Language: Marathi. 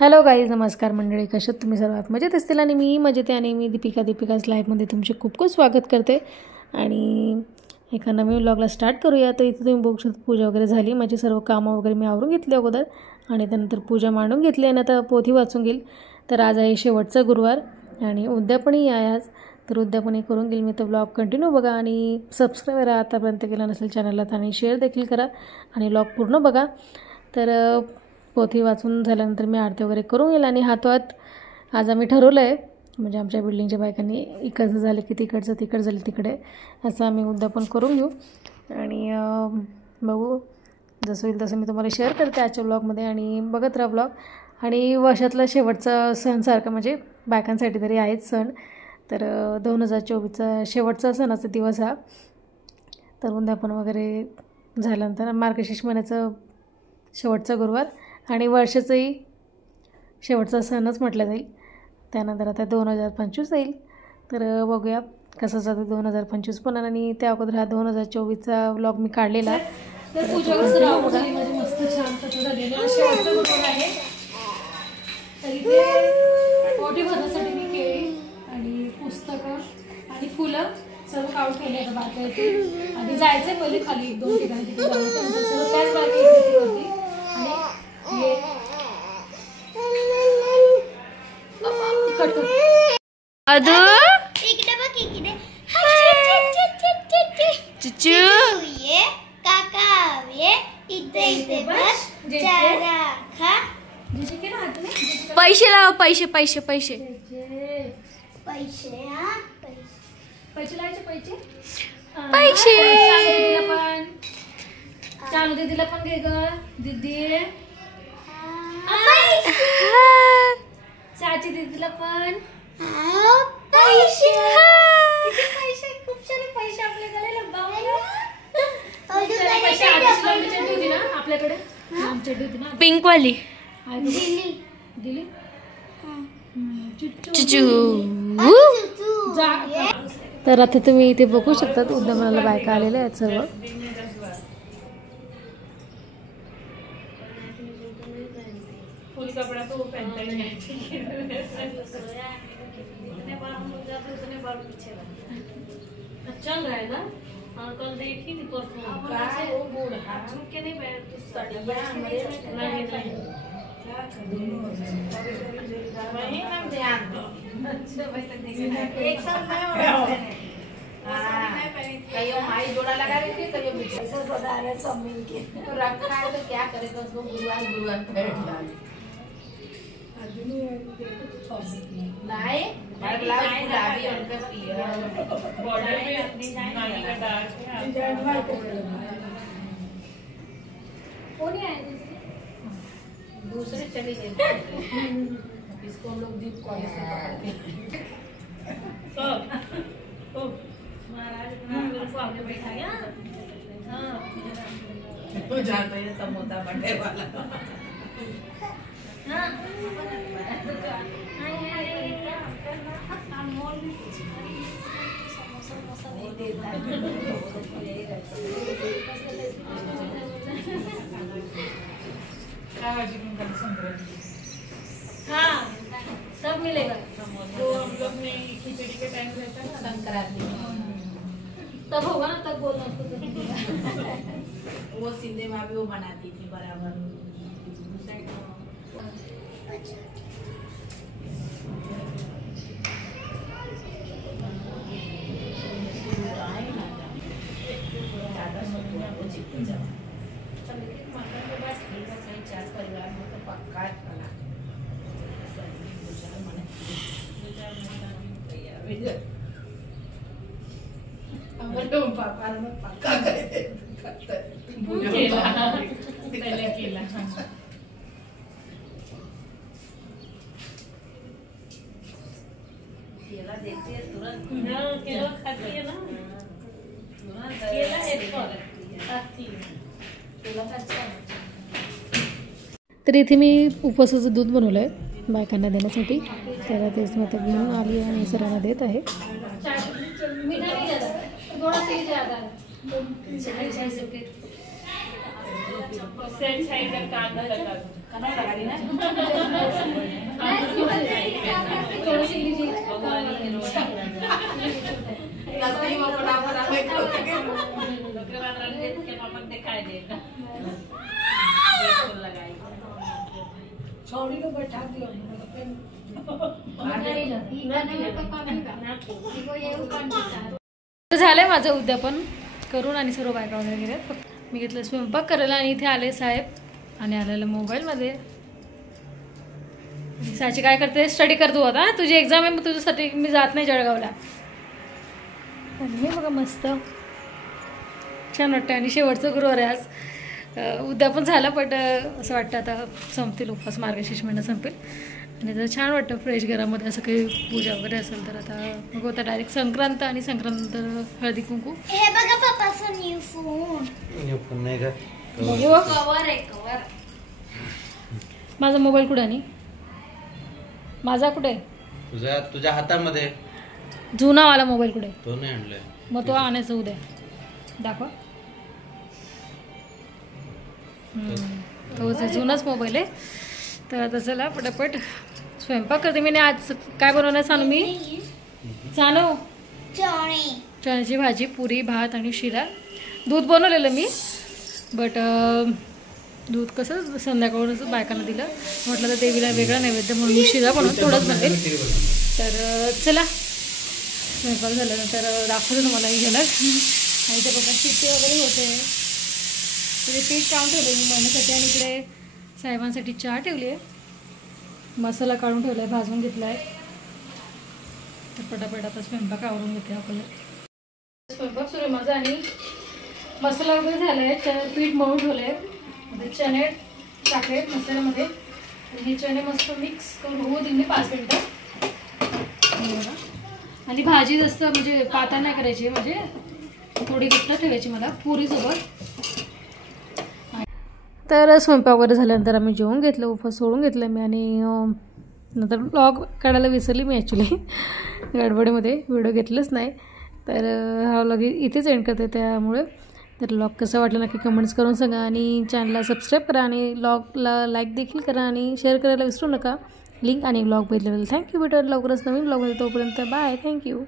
हॅलो गाईज, नमस्कार मंडळी. कशात तुम्ही सर्वात मजेत असतील आणि मी मजेत आहे. आणि मी दीपिकाच लाईव्हमध्ये तुमचे खूप खूप स्वागत करते आणि एका नवीन व्लॉगला स्टार्ट करूया. तर इथे तुम्ही बघू शकता पूजा वगैरे झाली, माझी सर्व कामं वगैरे मी आवरून घेतली अगोदर आणि त्यानंतर पूजा मांडून घेतली आणि आता पोथी वाचून घेईल. तर आज आहे शेवटचा गुरुवार आणि उद्यापनही आहे आज, तर उद्यापनही करून घेईल मी. तर व्लॉग कंटिन्यू बघा आणि सबस्क्राईब करा आतापर्यंत केलं नसेल चॅनलला, आणि शेअर देखील करा आणि व्लॉग पूर्ण बघा. तर पोथी वाचून झाल्यानंतर मी आरती वगैरे करून येईल आणि हातोहात आज आम्ही ठरवलं आहे, म्हणजे आमच्या बिल्डिंगच्या बायकांनी इकडचं झालं की तिकडचं, तिकडं झालं तिकडे, असं आम्ही उद्यापन करून घेऊ आणि बघू जसं होईल तसं मी तुम्हाला शेअर करते आजच्या व्लॉगमध्ये. आणि बघत राहा व्लॉग. आणि वर्षातला शेवटचा सणसारखा म्हणजे बायकांसाठी तरी आहेच सण. तर 2024चा शेवटचा सणाचा दिवस हा. तर उद्यापन वगैरे झाल्यानंतर मार्गशीर्ष महिन्याचं शेवटचा गुरुवार आणि वर्षाचाही शेवटचा सणच म्हटलं जाईल. त्यानंतर आता 2025 येईल. तर बघूया कसं जातं 2025 पण. आणि त्या अगोदर हा 2024चा व्लॉग मी काढलेला. तर पूजा माझी मस्त छान कथा झालेली शेवटचा गुरुवार आहे. तर इथे पोटी भरण्यासाठी मी केळी आणि पुस्तकं आणि फुलं सर्व काढून ठेवले आता बाकी होती. आधी जायचं आहे पहिले खाली 1-2 ठिकाणी, तिथे जाऊ नंतर सर्व त्याच बाकी होती. आणि अदू इकडे बघ, इकडे चुचू ये काका ये इथे इथे बस चारा खा. पैसे लाव, पैसे पैसे पैसे पैसे पैसे लावायचे पैसे चालू दीदीला पण घे ग दीदी. चाची दीदीला पण पैसे पैसे खूप सारे पैसे आपल्याकडे होती ना आपल्याकडे. आमच्याकडे होती ना पिंक वाली दिली चुचू. तर आता तुम्ही इथे बघू शकता उद्यापनाला बायका आलेल्या आहेत सर्व. फुल कपड़ा तो पहनता ही नहीं चल रहा है ना. कल देखी थी परसों वो बूढ़ा के नहीं बैठ नहीं वही ना ध्यान दो. अच्छा एक साल में कईयों माई जोड़ा लगा रही थी, कईयों पैसा सदा रहे सब मिल के. तो रखा है तो क्या करेगा उसको गुरुवार पहन डाले. नहीं ब्लाउज गुलाबी उनका पियर बॉर्डर पे डिजाइन का डार्क है. कौन है दूसरे चली गई. इसको हम लोग दीप कॉलेज में पकड़ते तो महाराज को आगे बैठाया. हाँ जानते हैं समोसा बर्थडे वाला. हाँ समोसा नहीं देता हाँ सब मिलेगा. वो हम लोग में खिचड़ी के टाइम रहता है ना संक्रांति तब होगा ना, तब बोलना उसको. वो सीधे भाभी वो बनाती थी बराबर. परिवार में तो पक्का पापा पक्का केला केला देते हैं तुरंत. केला खाती है ना केला है खाती केला अच्छा. तर इथे मी उपवासाचं दूध बनवलं आहे बायकांना देण्यासाठी. त्याला तेच मग घेऊन आली आणि सर्वांना देत आहे. झालंय माझं उद्यापन करून आणि सर्व बायका वगैरे गेल्यात. मी घेतलं स्वयंपाक करायला आणि इथे आले साहेब आणि आलेलं मोबाईलमध्ये. साची काय करते, स्टडी करतो आता. तुझी एक्झाम आहे, मग तुझ्यासाठी मी जात नाही जळगावला. आणि हे बघा मस्त छान वाटतं. आणि शेवटचं गुरुवार आहे आज. उद्या पण झालं, पण असं वाटतं आता संपतील उपवास, मार्गशीर्ष महिना संपेल. आणि जर छान वाटतं फ्रेश घरामध्ये असं काही पूजा वगैरे असेल तर. आता बघू आता डायरेक्ट संक्रांत आणि संक्रांत हळदी कुंकू. हे बघा पप्पाचा न्यू फोन नाही का कवर आहे कवर. माझा मोबाईल कुठे आणि माझा कुठे? तुझ्या हातामध्ये जुनावाला मोबाईल कुठे? तो नाही आणलाय. मग तो आणायचा उद्या. दाखवा. तो जुनाच मोबाईल आहे. तर आता चला पटापट स्वयंपाक करते. मी आज काय बनवणार सांगू मी? सांगू चण्याची भाजी, पुरी, भात आणि शिरा. दूध बनवलेलं मी, बट दूध कसं संध्याकाळूनच बायकांना दिलं. म्हटलं तर देवीला वेगळा नैवेद्य म्हणून शिरा बनवून थोडंच बनवेल. तर चला स्वयंपाक झाल्यानंतर दाखवतो तुम्हाला ही झलक. आणि ते बघा शिट्टी वगैरे होते. तिथे पीठ काढून ठेवलं मी मळण्यासाठी आणि इकडे साहेबांसाठी चहा ठेवली आहे. मसाला काढून ठेवला आहे, भाजून घेतला आहे. तर पटापट आता स्वयंपाक आवरून घेते आपल्याला. स्वयंपाक सुरू आहे माझा आणि मसाला वगैरे झाला आहे. पीठ मळून ठेवलं आहे. चणे टाकले मसाल्यामध्ये. हे चणे मस्त मिक्स करून होऊ दिले 5 मिनटं. आणि भाजी जास्त म्हणजे पातळ नाही करायची, म्हणजे थोडी घट्ट ठेवायची मला पुरीसोबत. तर स्वयंपाक वगैरे झाल्यानंतर आम्ही जेवून घेतलं, उपवास सोडून घेतलं मी. आणि नंतर ब्लॉग काढायला विसरली मी ॲक्च्युली गडबडीमध्ये, व्हिडिओ घेतलंच नाही. तर हा व्लॉग इथेच एंड करते. त्यामुळे तर व्लॉग कसं वाटलं नक्की कमेंट्स करून सांगा. आणि चॅनलला सबस्क्राईब करा आणि व्लॉगला लाईक देखील करा आणि शेअर करायला विसरू नका. लिंक आणि व्लॉग बघितल्याबद्दल थँक्यू. भेटूया लवकरच नवीन व्लॉगमध्ये. तोपर्यंत बाय. थँक्यू.